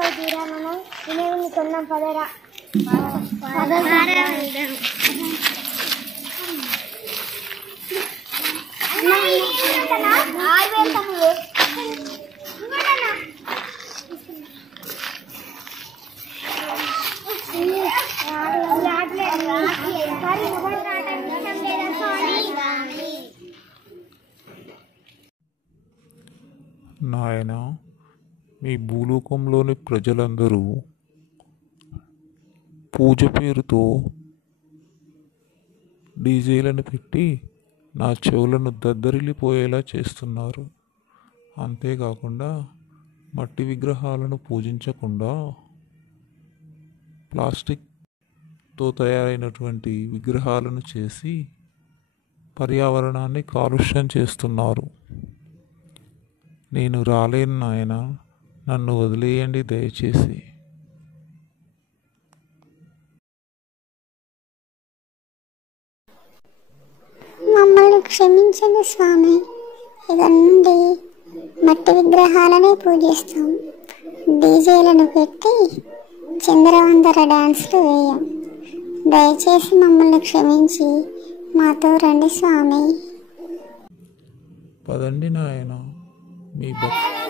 అవుతురా మనం వినేవి కొన్నాం పదరా నాయనా, మీ భూలోకంలోని ప్రజలందరూ పూజ పేరుతో డీజేలను పెట్టి నా చెవులను దద్దరిల్లిపోయేలా చేస్తున్నారు. అంతేకాకుండా మట్టి విగ్రహాలను పూజించకుండా ప్లాస్టిక్తో తయారైనటువంటి విగ్రహాలను చేసి పర్యావరణాన్ని కాలుష్యం చేస్తున్నారు. నేను రాలేను నాయనా, నన్ను వదిలేయండి దయచేసి. మమ్మల్ని క్షమించండి స్వామి, ఇక నుండి మట్టి విగ్రహాలనే పూజిస్తాం. డీజేలను పెట్టి చంద్రవందర డాన్సులు వేయం. దయచేసి మమ్మల్ని క్షమించి మాతో రండి స్వామి. పదండి నాయనా, మీ భక్తి